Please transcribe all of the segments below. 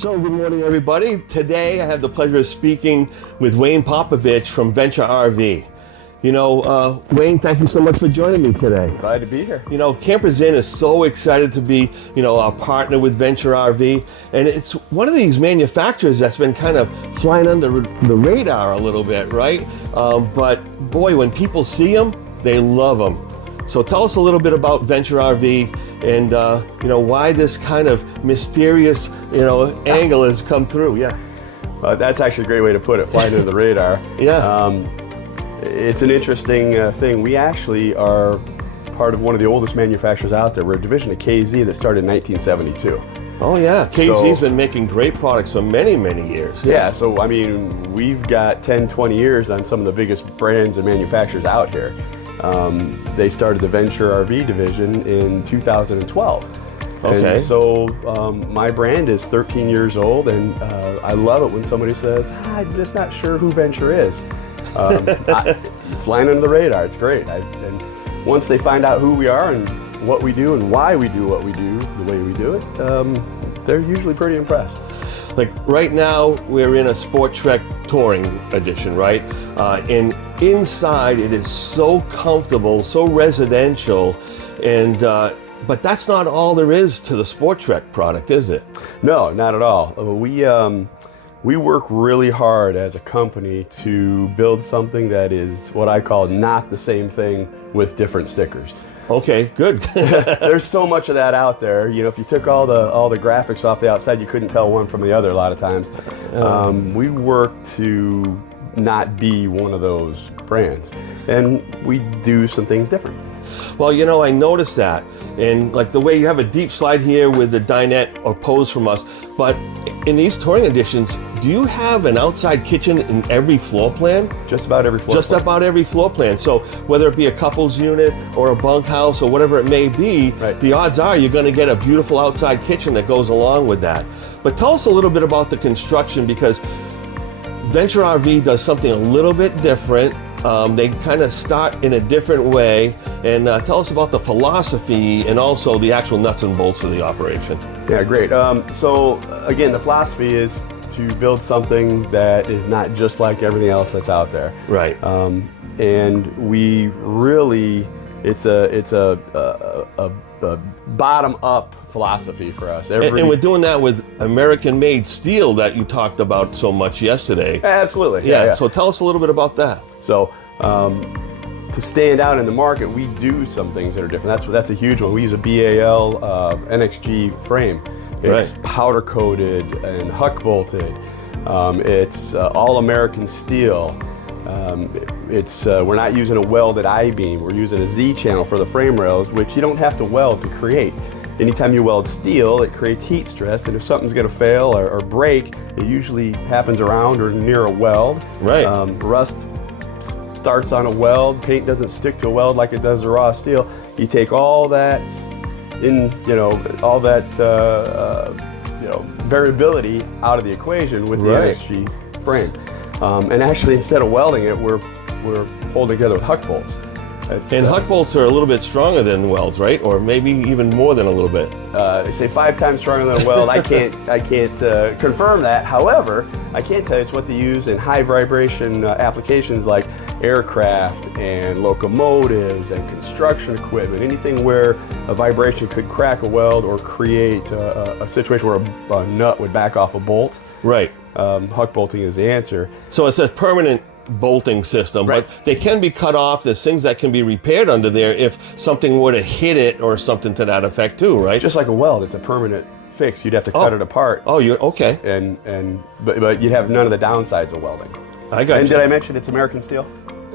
So good morning, everybody. Today I have the pleasure of speaking with Wayne Popovich from Venture RV. You know, Wayne, thank you so much for joining me today. Glad to be here. You know, Campers Inn is so excited to be, a partner with Venture RV. And it's one of these manufacturers that's been kind of flying under the radar a little bit, right? But boy, when people see them, they love them. So tell us a little bit about Venture RV and, why this kind of mysterious, angle has come through. Yeah. That's actually a great way to put it, flying under the radar. Yeah. It's an interesting thing. We actually are part of one of the oldest manufacturers out there. We're a division of KZ that started in 1972. Oh yeah, KZ's been making great products for many, many years. Yeah, so I mean, we've got 10, 20 years on some of the biggest brands and manufacturers out here. They started the Venture RV division in 2012. Okay. And so my brand is 13 years old, and I love it when somebody says, I'm just not sure who Venture is. Flying under the radar, it's great. And once they find out who we are and what we do and why we do what we do the way we do it, they're usually pretty impressed. Like right now, we're in a Sport Trek Touring edition, right? And inside, it is so comfortable, so residential, and but that's not all there is to the Sport Trek product, is it? No, not at all. We work really hard as a company to build something that is what I call not the same thing with different stickers. Okay, good. There's so much of that out there. You know, if you took all the graphics off the outside, you couldn't tell one from the other a lot of times. We work to not be one of those brands, and we do some things different. Well, I noticed that, and like the way you have a deep slide here with the dinette or pose from us, but in these touring editions, do you have an outside kitchen in every floor plan? Just about every floor plan. Just about every floor plan. So whether it be a couple's unit or a bunkhouse or whatever it may be, right, the odds are you're going to get a beautiful outside kitchen that goes along with that. But tell us a little bit about the construction, because Venture RV does something a little bit different. They kind of start in a different way, and tell us about the philosophy and also the actual nuts and bolts of the operation. Yeah, great. So again, the philosophy is to build something that is not just like everything else that's out there. Right. And we really, it's a bottom-up philosophy for us. And we're doing that with American-made steel that you talked about so much yesterday. Absolutely. Yeah. So tell us a little bit about that. So to stand out in the market, we do some things that are different. That's a huge one. We use a BAL NXG frame. It's powder coated and huck bolted. It's all American steel. We're not using a welded I-beam. We're using a Z-channel for the frame rails, which you don't have to weld to create. Anytime you weld steel, it creates heat stress, and if something's going to fail or break, it usually happens around or near a weld. Right. Rust starts on a weld. Paint doesn't stick to a weld like it does the raw steel. You take all that variability out of the equation with the NXG frame. And actually, instead of welding it, we're holding together with huck bolts. And huck bolts are a little bit stronger than welds, right? Or maybe even more than a little bit. They say 5 times stronger than a weld. I can't confirm that. However, I can tell you it's what they use in high vibration applications like aircraft and locomotives and construction equipment. Anything where a vibration could crack a weld or create a situation where a nut would back off a bolt. Right. Huck bolting is the answer. So it's a permanent bolting system, right, but they can be cut off. There's things that can be repaired under there if something were to hit it or something to that effect too, right? Just like a weld, it's a permanent fix. You'd have to cut it apart. Oh, you're okay. But you'd have none of the downsides of welding. I got you. And did I mention it's American steel?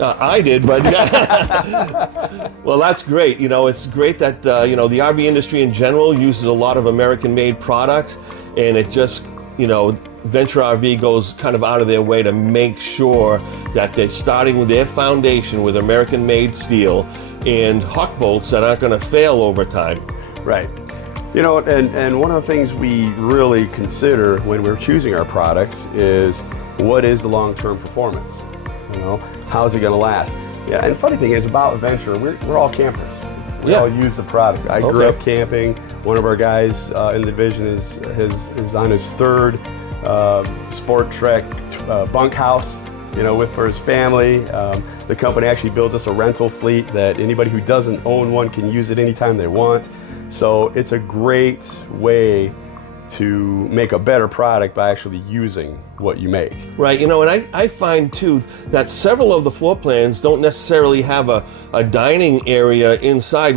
I did, but well, that's great. It's great that the RV industry in general uses a lot of American-made products, and it just, Venture RV goes kind of out of their way to make sure that they're starting with their foundation with American-made steel and huck bolts that aren't going to fail over time. Right. And one of the things we really consider when we're choosing our products is what is the long-term performance? How's it going to last? Yeah, and the funny thing is about Venture, we're all campers. We all use the product. I grew up camping. One of our guys in the division is on his third Sport Trek bunkhouse, for his family. The company actually builds us a rental fleet that anybody who doesn't own one can use it anytime they want. So it's a great way to make a better product by actually using what you make. Right, and I find too that several of the floor plans don't necessarily have a dining area inside,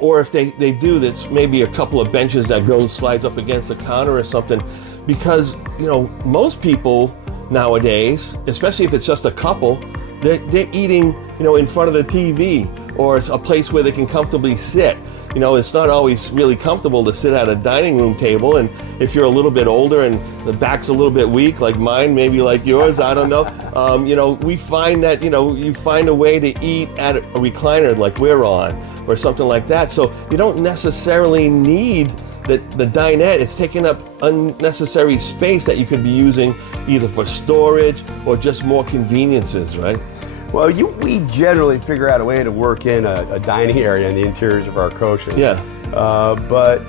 or if they do, that's maybe a couple of benches that slides up against the counter or something, because most people nowadays, especially if it's just a couple, they're eating in front of the TV or a place where they can comfortably sit. It's not always really comfortable to sit at a dining room table, and if you're a little bit older and the back's a little bit weak, like mine, maybe like yours, I don't know. We find that you find a way to eat at a recliner like we're on, or something like that. So you don't necessarily need the dinette. It's taking up unnecessary space that you could be using either for storage or just more conveniences, right? Well, we generally figure out a way to work in a dining area in the interiors of our coaches. Yeah. But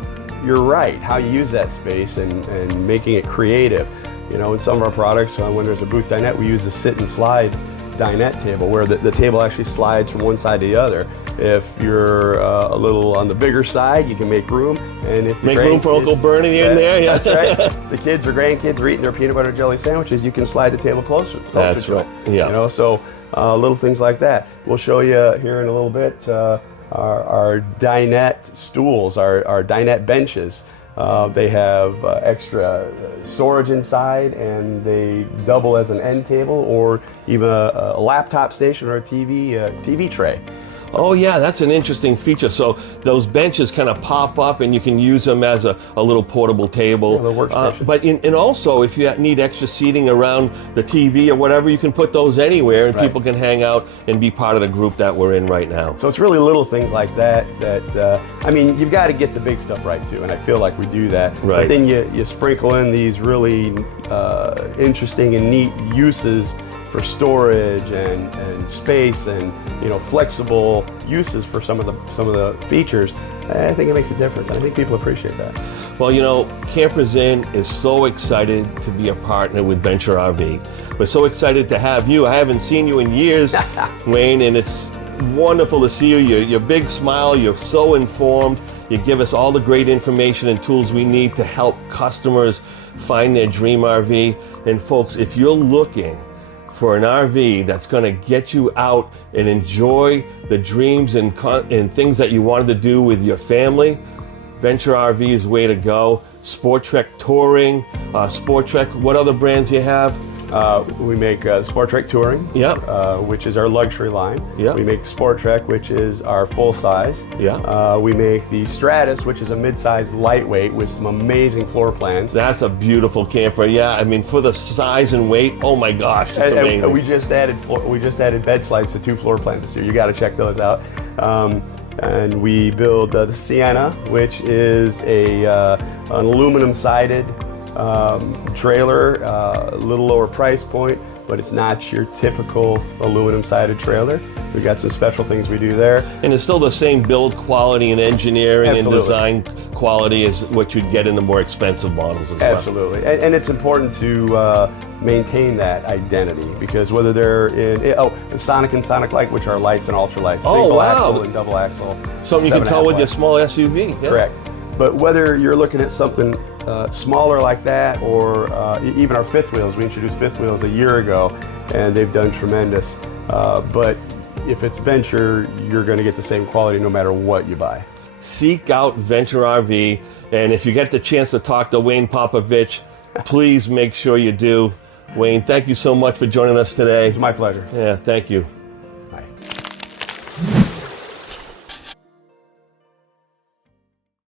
you're right, how you use that space and making it creative. In some of our products, when there's a booth dinette, we use the sit and slide dinette table, where the table actually slides from one side to the other. If you're a little on the bigger side, you can make room. And if make room for Uncle Bernie in there. Yeah. That's right. The kids or grandkids are eating their peanut butter jelly sandwiches, you can slide the table closer That's to right. it. Yeah. So little things like that. We'll show you here in a little bit our dinette stools, our dinette benches. They have extra storage inside, and they double as an end table or even a laptop station or a TV tray. Oh yeah, that's an interesting feature. So those benches kind of pop up and you can use them as a little portable table. Yeah, the workstation. But and also if you need extra seating around the TV or whatever, you can put those anywhere, and people can hang out and be part of the group that we're in right now. So it's really little things like that you've got to get the big stuff right too, and I feel like we do that. Right. But then you sprinkle in these really interesting and neat uses for storage and space and flexible uses for some of the features. I think it makes a difference, and I think people appreciate that. Well, Campers Inn is so excited to be a partner with Venture RV. We're so excited to have you. I haven't seen you in years, Wayne, and it's wonderful to see you. Your big smile, you're so informed. You give us all the great information and tools we need to help customers find their dream RV. And folks, if you're looking for an RV that's going to get you out and enjoy the dreams and things that you wanted to do with your family, Venture RV is the way to go. Sport Trek Touring, Sport Trek, what other brands you have? We make Sport Trek Touring, which is our luxury line. Yep. We make Sport Trek, which is our full size. We make the Stratus, which is a mid-size lightweight with some amazing floor plans. That's a beautiful camper. Yeah, I mean, for the size and weight, oh my gosh, it's amazing. And we just added bed slides to 2 floor plans this year. You got to check those out. And we build the Sienna, which is an aluminum-sided trailer, a little lower price point, but it's not your typical aluminum-sided trailer. We've got some special things we do there. And it's still the same build quality and engineering and design quality as what you'd get in the more expensive models as well. Absolutely. And it's important to maintain that identity, because whether they're in, the Sonic and Sonic Light, which are lights and ultralights, single axle and double axle. Something you can tow with your small SUV. Yeah. Correct. But whether you're looking at something smaller like that, or even our fifth wheels, we introduced fifth wheels a year ago, and they've done tremendous. But if it's Venture, you're going to get the same quality no matter what you buy. Seek out Venture RV, and if you get the chance to talk to Wayne Popovich, please make sure you do. Wayne, thank you so much for joining us today. It's my pleasure. Yeah, thank you.